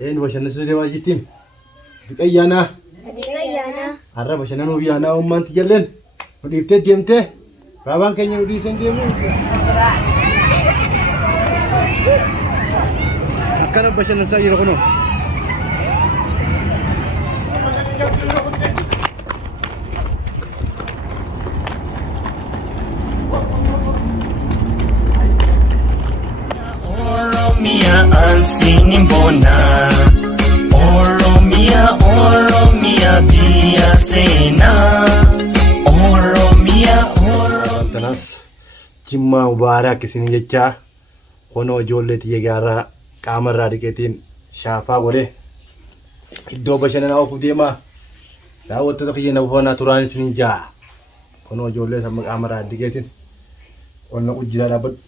Een bashannansiisuu deemaa jirtiin. Diqayyaanaa. Diqayyaanaa. Har'a bashannanuu biyyaanaa uummanti jalleen. Nu dhiiftee deemtee. Baabaan keenya nu dhiisan deemu. Akkana bashannansaa jira kunoo. Oromia ansinin bona. Oromia biya sena. Oromia. Tanas Jimmaa Mubaarak isin jechaa kunoo ijoollee xiyya gaaraa qaamarraa dhiqeetiin shaafaa godhee iddoo bashannanaa oofuu deemaa daawwattoota kiyya na buufanaa turaan isin jaa kunoo ijoollee sama qaamarraa dhiqeetiin onna qujjiraa dhaabbadhu.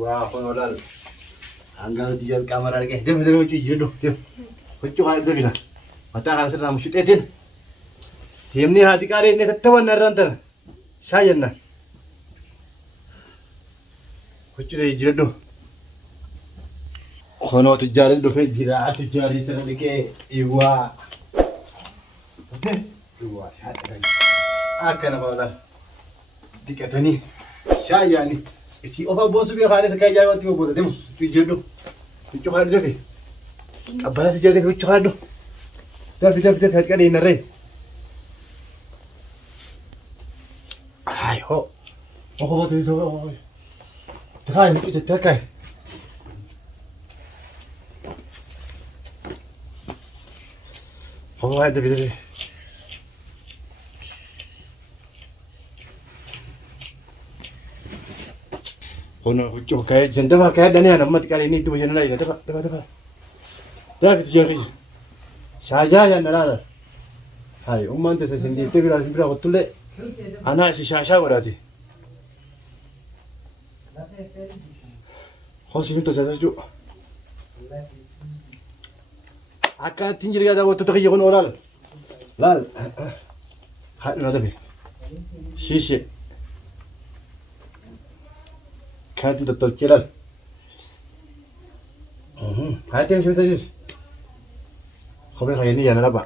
Wah, kono lal. Anggal tijal kamera ke. Dem lucu jido. Dem. Kucu kali tu bila. Mata kalau sedang musyutetin. Dem ni hati kali ni tetap narantan. Saya na. Kucu tu jido. Kono tijal tu fe jira tijal di sana ke. Iwa. Iwa. Akan apa lal. Dikatani. Saya ni. Si ofa bosu bi khale sakay jaay wati mo boda dem ci jeddo ci xal defi qabala si jelde ci xal do dafi hat kade na re ay ho ho bodu so takay ci takay ho hay defi kono kucu kayak jendela kayak dani anak mat kali ini tu macam mana ini tepat dah itu jadi saja yang nara hai umman tu saya sendiri tu bila betul le anak si Sasha berarti hospital tu jadi tu akan tinggal ada waktu tu kerja kono oral lal hat nada be sisi كانت تتوكلال هاتي مش بتجلس خبي خيني أنا ربع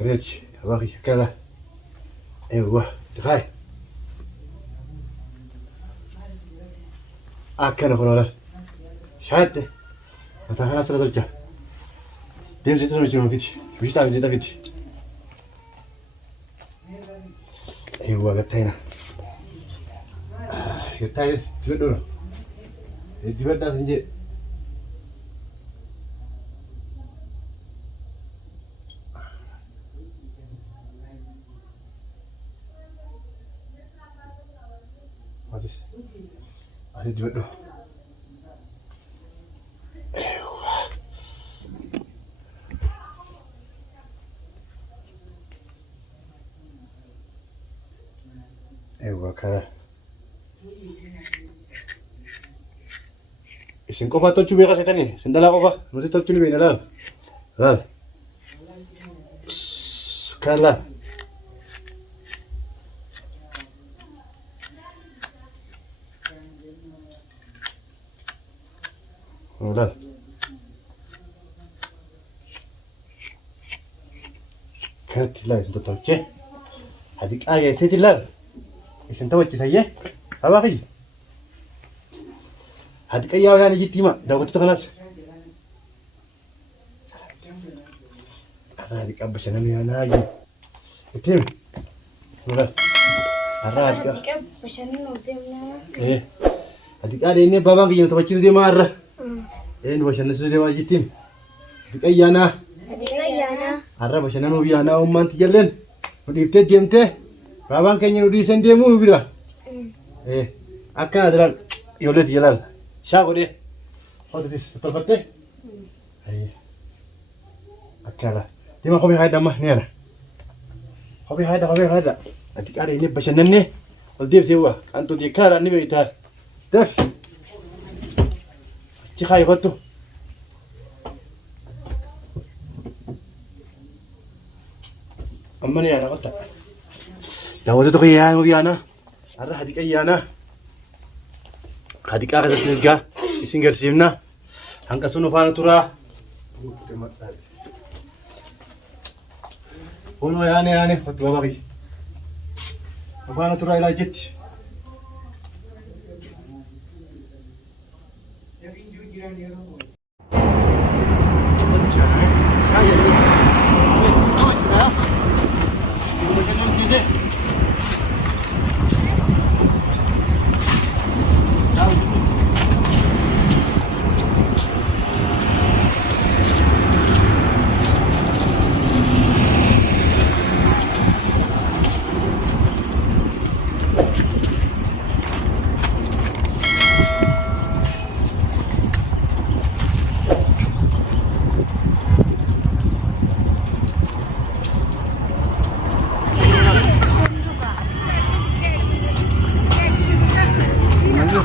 ريتش باقي كلا أيوة تخاي أكنا خلاص شهادة متى خلاص رجع ديم زيتون مجنون فيتش مش تعرف زيتها فيتش ايوه قتينا قتايس تقولوا الجبل ده سنجي هذا الجبل ده ايوه كذا isin kofa tolchu beka setani sendala kofa mesti tolchu ni bena lal lal kala lal كانت لا انت تolche هذيك آية سيدي لال isin tawacci sayye abaqi hadi qayyaw yani jittima daawwattoota kanaas hadi qabbashana miyaanaayu itim wala hadi qabbashana no deemna hadi qaade inni babaan kiyya tawacci deemaa arra bashannansiisuu deemaa jittim diqayyaanaa har'a bashannanuu biyyaanaa uummanti jalleen nu dhiiftee deemtee baabaan keenya nu dhiisan deemuu bira akkana diraan ijoolleeti jalaal shaa godhee hotetis tolfattee akkana deema kophee haadha amma ni ala kophee haadha ati qaada inni bashannannee ol deebisee waa qanxoo jeekkaadhaan ni beektaa Def. Achi kottu. Amma ni ana qotta. Daawwattoota kiyyaa yaana. Har'a hadiqa ayyaana. Hadiqaa keessatti ergaa isin garsiifna. Hanga sun faana turaa. Kunoo yaane hottu babaqi. Faana turaa ilaa jetti.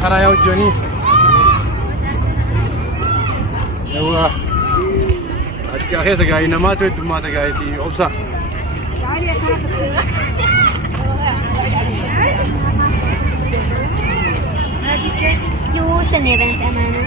Karaya ujoni. Yawa. Ati akhir segai nama tu itu mata segai ti opsa. Yo senera tamana.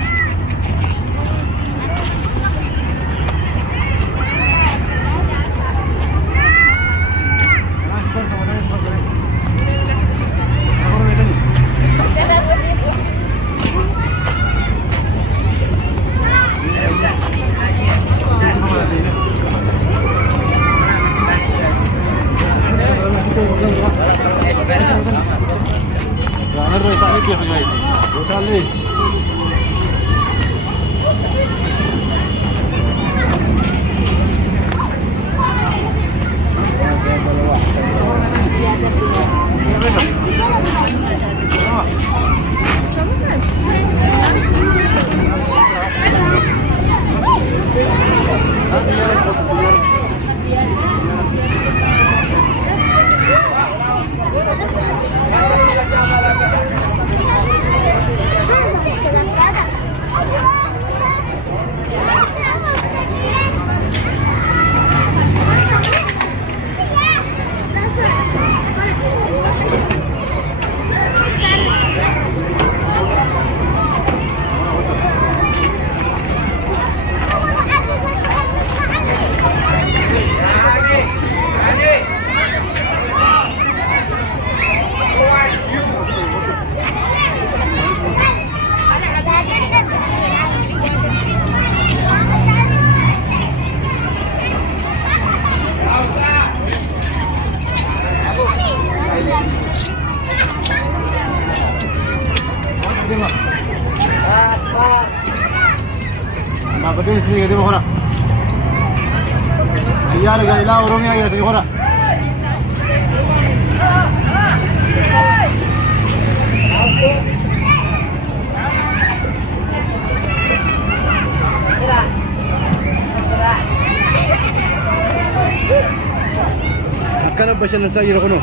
Betul sih gitu mana? Ayah lagi ilah orangnya gitu mana? Akan apa sih nasi ini kono?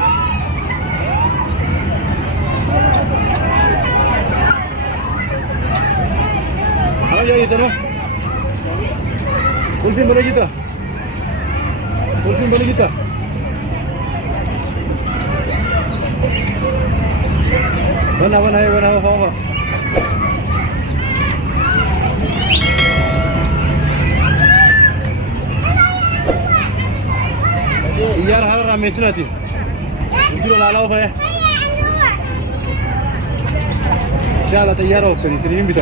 Apa jadi itu no? Kulfin mana kita? Kulfin mana kita? Mana apa? Iyar hal ramai sih nanti. Itu lalau apa ya? Jalan tayar oke, ini bisa.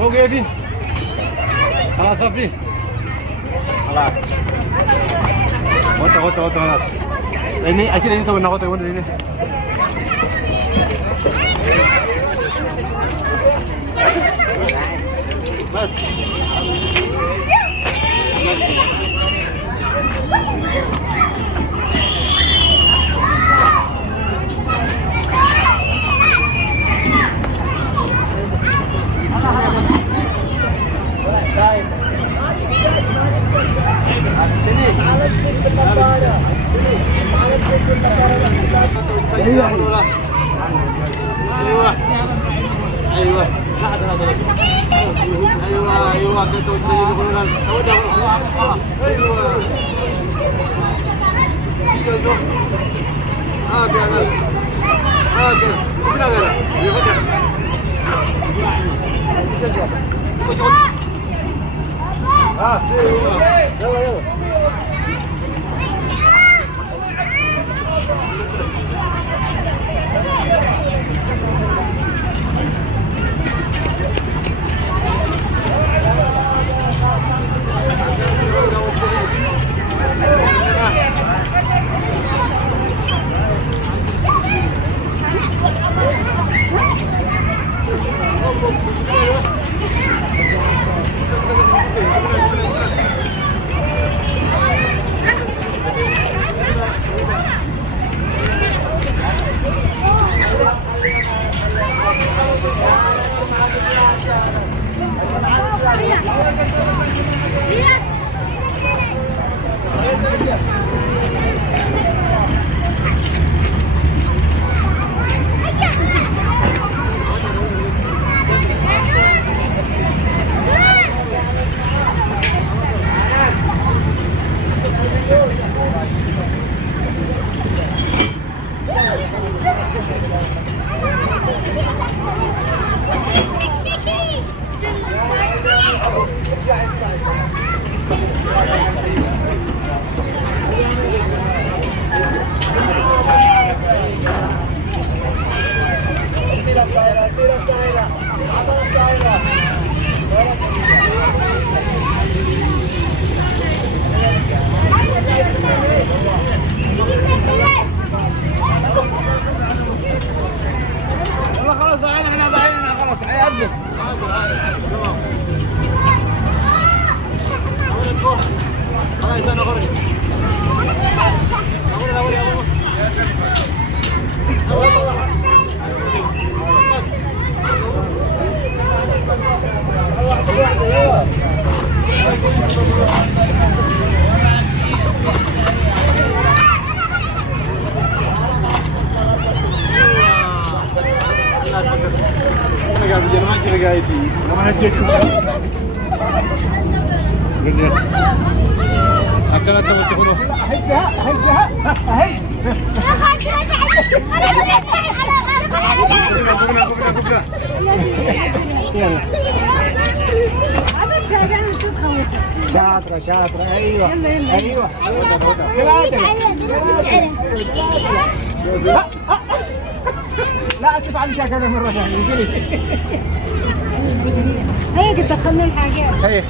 हो गया अभी खाना सब भी خلاص غطى خلاص ini akhirnya ini tahu nak غطى ini بس ايوه ايوه كنتوا تسيروا ايوه شاطرة ايوه ايوه لا تفعل شكلها مرة ثانية هيك تدخلنا الحاجات هي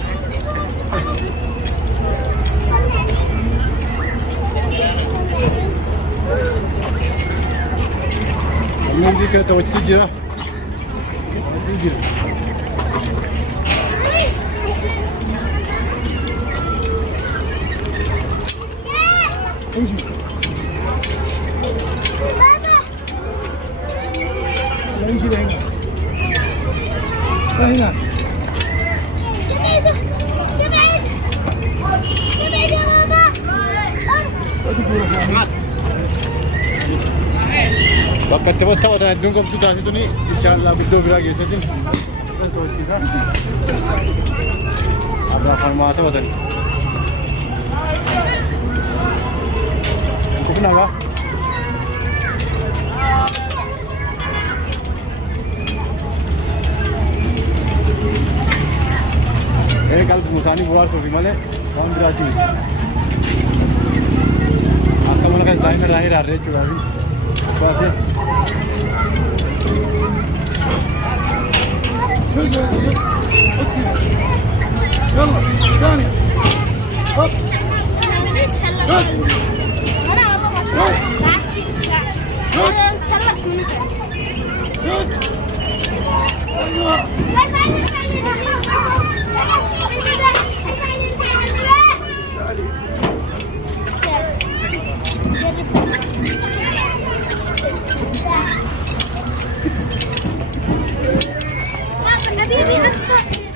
من دي كده وتسجل امشي امشي لهنا هنا bakka itti botta'uudhaan iddoon qoftuu taasisuni inshaallah iddoo biraa geessatin abraa falmaa taphatan kufnagaa qalbii isaanii buraarsuuf malee waan biraati miti akka mana kan isaanii irraa hiraarre jechuudhaafi baasee يلا ثانية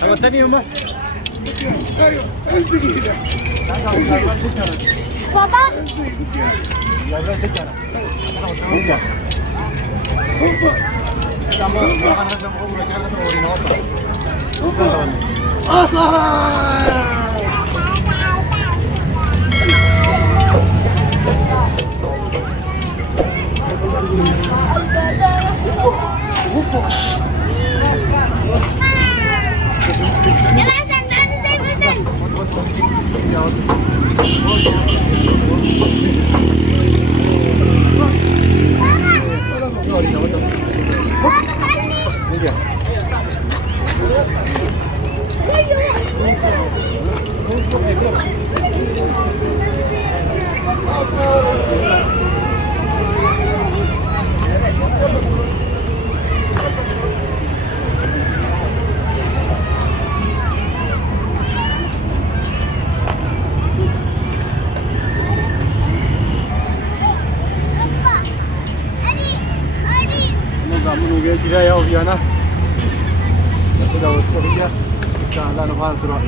أبغى ثاني يوم. أيوه امسك كده. بابا يا ولد تجارة. Menunggu jeda ya Oviana. Sudah waktu ya. Kita lah nafas terus.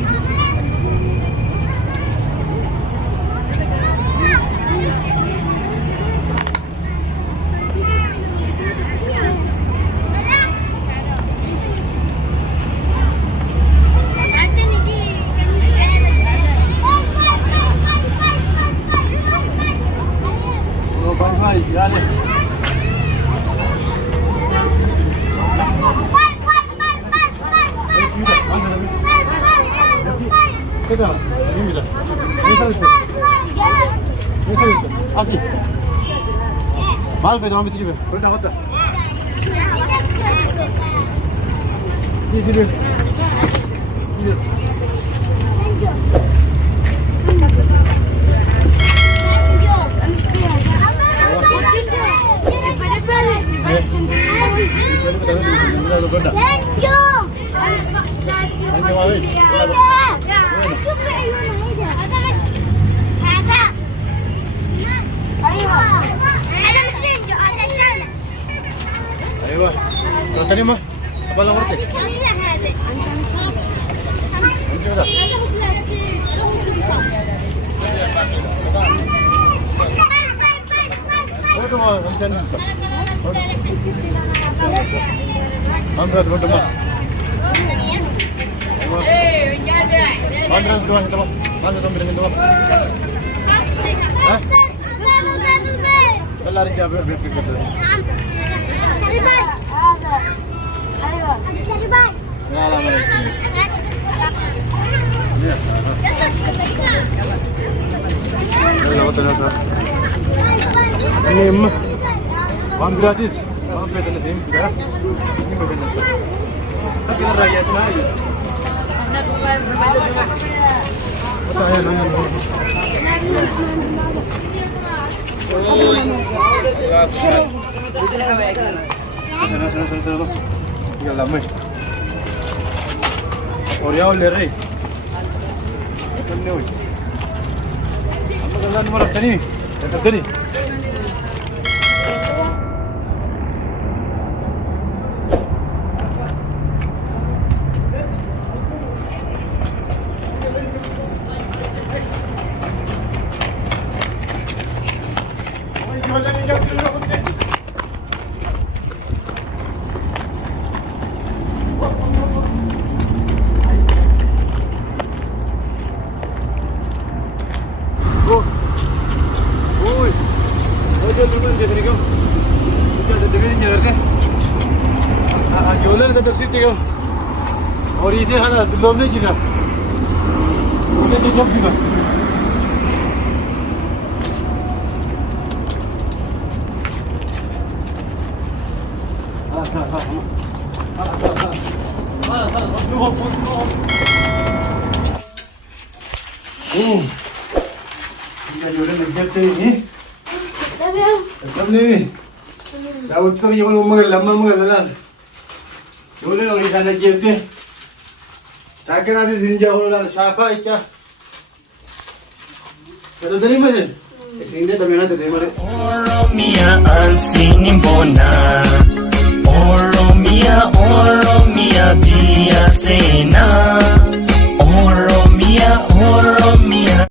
Oh, bye bye, ya. كده جميلة أسي ما أعرف إذا ما بتجيبه قلنا غدا يجي ايوه ترى ما ابغى مرتك انت كده ما عشان امرك ما Andras doang itu, mana tu berikan doang? Hah? Lari jauh berapa kilo? Ngalah mana? Ya. Kalau tu nasa. Ini one gratis. One pay tanah tim, ya? Ini mungkin nasa. Tapi orang rakyat tu hari. और यहाँ ले रहे करने हुई हम लोग जाने वाला तनी तनी और ये है ना लोग नहीं गिरा उन्हें तो जब गिरा Ijoolleen hojjettee dadhabne daawwattota biyya kun magaalaan ijoolleen horii isaan ajjeeftee taakkanaati isin jaahulalaan shaafaa jecha dadhabdanii masen isin dadhabnee malee. Oromia ansinin bona.